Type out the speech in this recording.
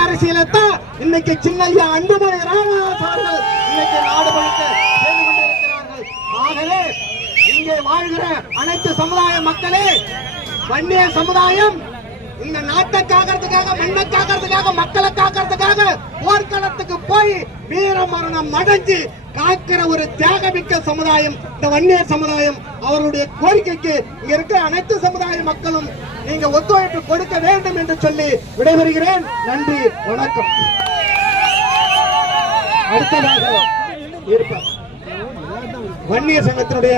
அரசியலத்தான் இன்னைக்கு சின்னையா அன்புமணி ராமதாஸ் அவர்கள் இன்னைக்கு நாடு முழுக்க செய்து கொண்டிருக்கிறார்கள். ஆகவே இங்கே வாழ்கிற அனைத்து சமுதாய மக்களே, வன்னிய சமுதாயம் இந்த நாட்டை காக்கிறதுக்காக, மண்ணை காக்கிறதுக்காக, மக்களை காக்கிறதுக்காக போர்க்களத்துக்கு போய் வீர மரணம் அடைஞ்சு காக்கிற ஒரு தியாகமிக்க சமுதாயம் இந்த வன்னிய சமுதாயம். அவருடைய கோரிக்கைக்கு இங்க இருக்கிற அனைத்து சமுதாய மக்களும் நீங்க ஒத்துழைப்பு கொடுக்க வேண்டும் என்று சொல்லி விடைபெறுகிறேன். நன்றி, வணக்கம். அடுத்ததாக இருப்பார் வன்னிய சங்கத்தினுடைய